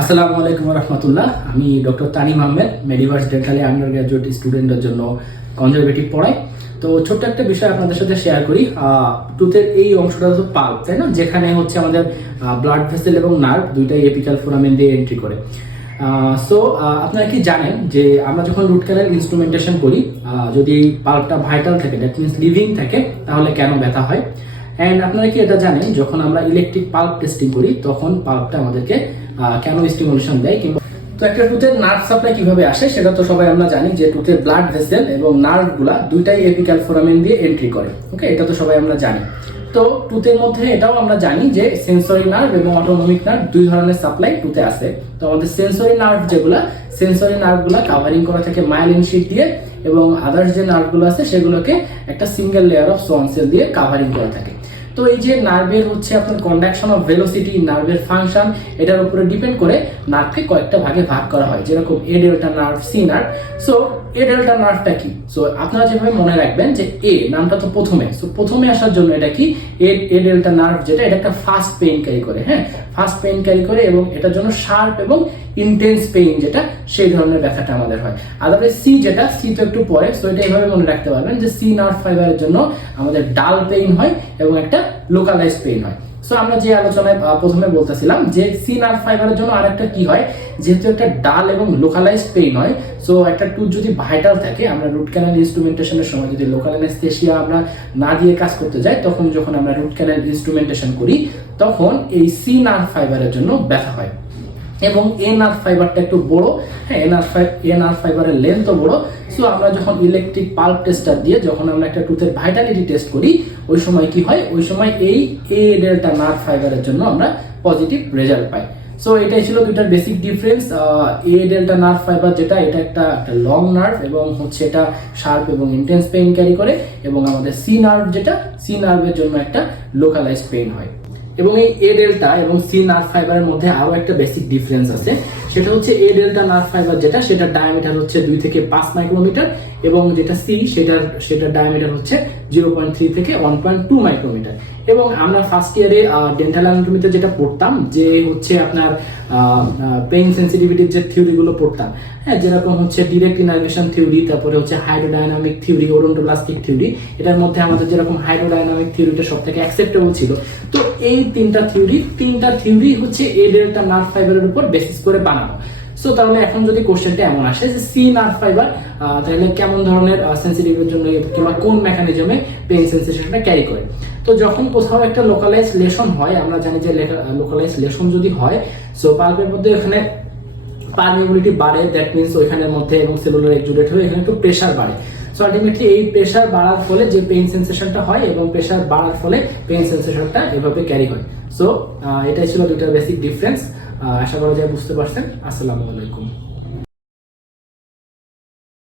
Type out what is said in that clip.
আসসালামু আলাইকুম রহমতুল্লাহ আমি ডক্টর তানিম আহমেদ মেডিভার্স ডেন্টালে আন্ডার গ্রাজুয়েট স্টুডেন্টদের জন্য কনজারভেটিভ পড়াই। তো ছোট্ট একটা বিষয় আপনাদের সাথে শেয়ার করি। টুথের এই অংশটা তো পাল্প তাই না? যেখানে হচ্ছে আমাদের ব্লাড ভেসেল এবং নার্ভ দুইটাই এপিক্যাল ফোরামেন দিয়ে এন্ট্রি করে। সো আপনারা কি জানেন যে আমরা যখন রুট ক্যানাল ইনস্ট্রুমেন্টেশন করি যদি পাল্পটা ভাইটাল থাকে দ্যাট মিনস লিভিং থাকে, তাহলে কেন ব্যথা হয়? অ্যান্ড আপনারা কি এটা জানেন, যখন আমরা ইলেকট্রিক পাল্প টেস্টিং করি, তখন পাল্পটা আমাদেরকে কেন স্টিমুলেশন দেয়? কিংবা তো একটা টুথের নার্ভ সাপ্লাই কীভাবে আসে, সেটা তো সবাই আমরা জানি যে টুথের ব্লাড ভেসেল এবং নার্ভগুলা দুইটাই এপিক্যাল ফোরামেন দিয়ে এন্ট্রি করে। ওকে এটা তো সবাই আমরা জানি। তো টুথের মধ্যে এটাও আমরা জানি যে সেন্সরি নার্ভ এবং অটোনমিক নার্ভ দুই ধরনের সাপ্লাই টুথে আছে। তো আমাদের সেন্সরি নার্ভ যেগুলা সেন্সরি নার্ভগুলা কাভারিং করা থাকে মাইলিন শিট দিয়ে এবং আদার্স যে নার্ভগুলো আছে, সেগুলোকে একটা single layer of Schwann cell দিয়ে কাভারিং করা থাকে। তো এই যে নার্ভের হচ্ছে আপনার কন্ডাকশন অফ ভেলোসিটি নার্ভের ফাংশন এটার উপরে ডিপেন্ড করে নার্ভকে কয়েকটা ভাগে ভাগ করা হয়। যেরকম A delta nerve C nerve so A delta নার্ভটা কি? সো আপনারা যেভাবে মনে রাখবেন যে এ নামটা তো প্রথমে। সো প্রথমে আসার জন্য এটা কি? এ এ ডেল্টা নার্ভ যেটা, এটা একটা ফাস্ট পেইন ক্যারি করে হ্যাঁ? ফাস্ট পেইন ক্যারি করে এবং এটার জন্য শার্প এবং ইন্টেন্স পেইন যেটা, সেই ধরনের ব্যথাটা আমাদের হয়। আদারওয়াইজ সি যেটা সি তো একটু পরে। সো এটা এইভাবে মনে রাখতে পারবেন যে সি নার্ভ ফাইবারের জন্য আমাদের ডাল পেইন হয় এবং একটা লোকালাইজ পেইন হয়। সো আমরা যে আলোচনায় প্রথমে বলতেছিলাম যে সি নার্ভ ফাইবারের জন্য আরেকটা কি হয়, যেহেতু একটা ডাল এবং লোকালাইজ পেইন হয় সো একটা টুথ যদি ভাইটাল থাকে, আমরা রুট ক্যানাল ইনস্ট্রুমেন্টেশনের সময় যদি লোকাল অ্যানেস্থেশিয়া আমরা না দিয়ে কাজ করতে যাই, তখন যখন আমরা রুট ক্যানাল ইনস্ট্রুমেন্টেশন করি, তখন এই সি নার্ভ ফাইবারের জন্য ব্যথা হয়। এবং এ নার্ভ ফাইবারটা একটু বড়। হ্যাঁ এ নার্ভ এ নার্ভ ফাইবারের লেন্থও বড়। সো আমরা যখন ইলেকট্রিক পাল্প টেস্টার দিয়ে যখন আমরা একটা টুথের ভাইটালিটি টেস্ট করি, ওই সময় কি হয়? ওই সময় এই এ ডেল্টা নার্ভ ফাইবারের জন্য আমরা পজিটিভ রেজাল্ট পাই। সো এটাই ছিল দুটার basic difference A delta nerve fibre যেটা, এটা একটা একটা লং নার্ভ এবং হচ্ছে এটা শার্প এবং ইন্টেন্স পেইন ক্যারি করে এবং আমাদের সি নার্ভ যেটা সি নার্ভের জন্য একটা লোকালাইজ পেইন হয়। এবং এই এ ডেল্টা এবং সি নার্ভ ফাইবারের মধ্যে আরও একটা বেসিক ডিফারেন্স আছে। সেটা হচ্ছে এ ডেল্টা নার্ভ ফাইবার যেটা, সেটার ডায়ামিটার হচ্ছে দুই থেকে পাঁচ মাইক্রোমিটার এবং যেটা সি সেটার সেটার ডায়ামিটার হচ্ছে জিরো পয়েন্ট থ্রি থেকে ওয়ান পয়েন্ট টু মাইক্রোমিটার এবং আমরা ফার্স্ট ইয়ারে ডেন্টাল অ্যানাটমিতে যেটা পড়তাম, যে হচ্ছে আপনার পেইন সেন্সিটিভিটির যে থিওরিগুলো পড়তাম হ্যাঁ যেরকম হচ্ছে ডিরেক্ট ইনার্ভেশন থিওরি তারপরে হচ্ছে হাইড্রোডাইনামিক থিওরি ওরন্টোপ্লাস্টিক থিওরি এটার মধ্যে আমাদের যেরকম হাইড্রোডাইনামিক থিওরিটা সব থেকে অ্যাকসেপ্টেবল ছিল। তো এই তিনটা থিওরি তিনটা থিওরি হচ্ছে এ ডেল্টা নার্ভ ফাইবারের উপর বেসিস করে বানানো। সো তাহলে এখন যদি কোশ্চেনটা এমন আসে যে সি নার্ভ ফাইবার তাহলে কেমন ধরনের সেন্সিটিভের জন্য কিংবা কোন মেকানিজমে পেইন সেন্সেশনটা ক্যারি করে? তো যখন কোথাও একটা লোকালাইজ লেশন হয়, আমরা জানি যে লোকালাইজ লেশন যদি হয় সো পাল্পের মধ্যে এখানে পারমিবিলিটি বাড়ে দ্যাট মিনস ওইখানের মধ্যে এবং সেলুলার এক্সুডেট হয়ে এখানে একটু প্রেশার বাড়ে। সো আলটিমেটলি এই প্রেশার বাড়ার ফলে যে পেইন সেন্সেশনটা হয় এবং প্রেশার বাড়ার ফলে পেইন সেন্সেশনটা এভাবে ক্যারি হয়। সো এটাই ছিল দুটা বেসিক ডিফারেন্স আশা করা যায় বুঝতে পারছেন। আসসালামু আলাইকুম।